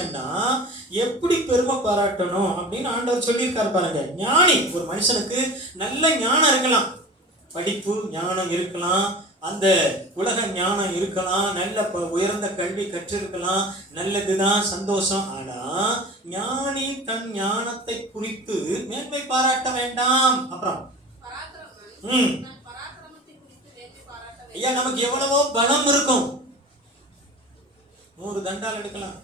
நினைச்சீங்கன்னா எப்படி பெருமை பாராட்டணும் அப்படின்னு ஆண்டவர் சொல்லியிருக்காரு பாருங்க. ஞானி ஒரு மனுஷனுக்கு நல்ல ஞானம் இருக்கலாம், படிப்பு ஞானம் இருக்கலாம், அந்த உலக ஞானம் இருக்கலாம், நல்ல உயர்ந்த கல்வி கற்றிருக்கலாம், நல்லதுதான், சந்தோஷம். ஆனா ஞானி தன் ஞானத்தை குறித்து மேன்மை பாராட்ட வேண்டாம். அப்புறம் ஐயா நமக்கு எவ்வளவோ பலம் இருக்கும், 100 தண்டால் எடுக்கலாம்,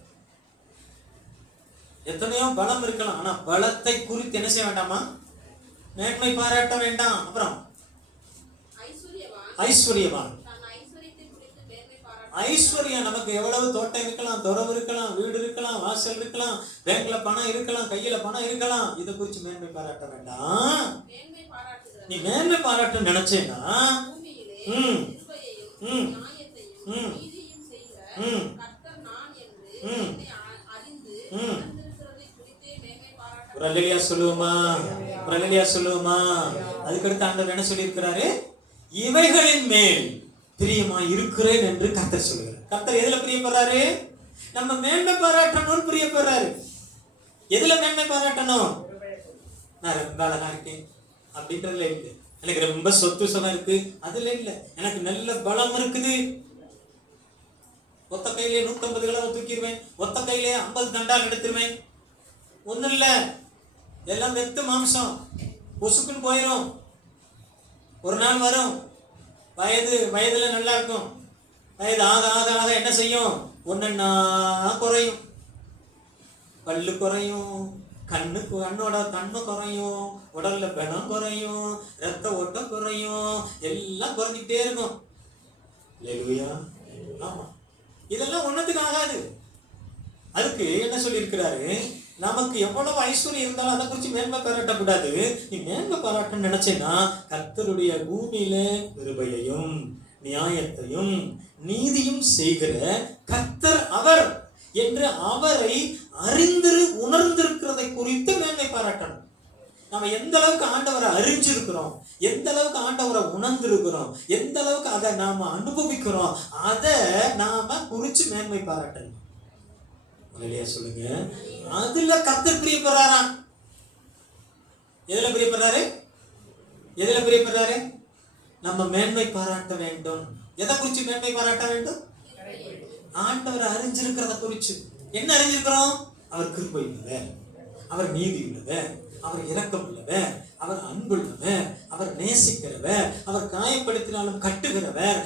எத்தனையோ பலம் இருக்கலாம். ஆனா பலத்தை குறித்து என்ன செய்ய வேண்டாமா? மேன்மை பாராட்ட வேண்டாம். அப்புறம் ஐஸ்வர்யவான், ஐஸ்வர்யம் நமக்கு எவ்வளவு தோட்டம் இருக்கலாம், துறவு இருக்கலாம், வீடு இருக்கலாம், வாசல் இருக்கலாம், பேங்க்ல பணம் இருக்கலாம், கையில பணம் இருக்கலாம், இதை குறித்து மேன்மை பாராட்ட வேண்டாம். நீ மேன்மை பாராட்ட நினைச்சேன்னா சொல்லுவோமா? சொல்லுவோமா? அதுக்கடுத்து ஆண்டவர் என்ன சொல்லி இருக்கிறாரு? இவைகளின் மேல் பிரியமா இருக்கிறேன் என்று கர்த்தர் சொல்லுகிறார். கர்த்தர் எதுல பிரியப்படுறாரு? நம்ம மேன்மை பாராட்டணும்னு பிரியப்படுறாரு. எதுல மேன்மை பாராட்டணும்? நான் ரொம்ப அழகா இருக்கேன் அப்படின்றதுல இல்லை, எனக்கு ரொம்ப சொத்து சுகம் இருக்கு அதுல இல்லை, எனக்கு நல்ல பலம் இருக்குது, ஒத்த கையிலே 150 கிலோ தூக்கிடுவேன், ஒத்த கையிலே 50 தண்டால் எடுத்துருவேன், ஒன்றும் இல்லை, எல்லாம் வெத்து மாம்சம், பொசுக்குன்னு போயிடும். ஒரு நாள் வரும், வயதுல நல்லா இருக்கும், வயது ஆக ஆக ஆக என்ன செய்யும்? ஒன்னா குறையும், பல்லு குறையும், கண்ணோட கண்ணு குறையும், உடல்ல பலம் குறையும், ரத்த ஓட்டம் குறையும், எல்லாம் குறைஞ்சிக்கிட்டே இருக்கும். ஆமா, இதெல்லாம் ஒன்னத்துக்கு ஆகாது. அதுக்கு என்ன சொல்லி இருக்கிறாரு? நமக்கு எவ்வளவு ஐஸ்வர்யம் இருந்தாலும் அதை குறித்து மேன்மை பாராட்டக்கூடாது. நீ மேன்மை பாராட்ட நினைச்சேன்னா கர்த்தருடைய பூமியில கிருபையையும் நியாயத்தையும் நீதியும் செய்கிற கர்த்தர் அவர் என்று அவரை அறிந்து உணர்ந்திருக்கிறதை குறித்து மேன்மை பாராட்டணும். நம்ம எந்த அளவுக்கு ஆண்டவரை அறிஞ்சிருக்கிறோம், எந்த அளவுக்கு ஆண்டவரை உணர்ந்திருக்கிறோம், எந்த அளவுக்கு அதை நாம அனுபவிக்கிறோம், அதை நாம குறிச்சு மேன்மை பாராட்டணும். சொல்லுங்க, அதுல கர்த்தர் பிரியப்படுறாரா? எதுல பிரியப்படுறாரு? எதுல பிரியப்படுறாரு? நம்ம மேன்மை பாராட்ட வேண்டும். எதை குறிச்சு மேன்மை பாராட்ட வேண்டும்? ஆண்டவரை அறிஞ்சிருக்கிறத குறிச்சு. என்ன அறிஞ்சிருக்கிறோம்? அவர் கிருபை உள்ளவர், அவர் நீதி உள்ளவர், அவர் இரக்கம் உள்ளவர், அவர் அன்புள்ளவர், அவர் நேசிக்கிறவர், அவர் காயப்படுத்தினாலும் கட்டுகிறவர்,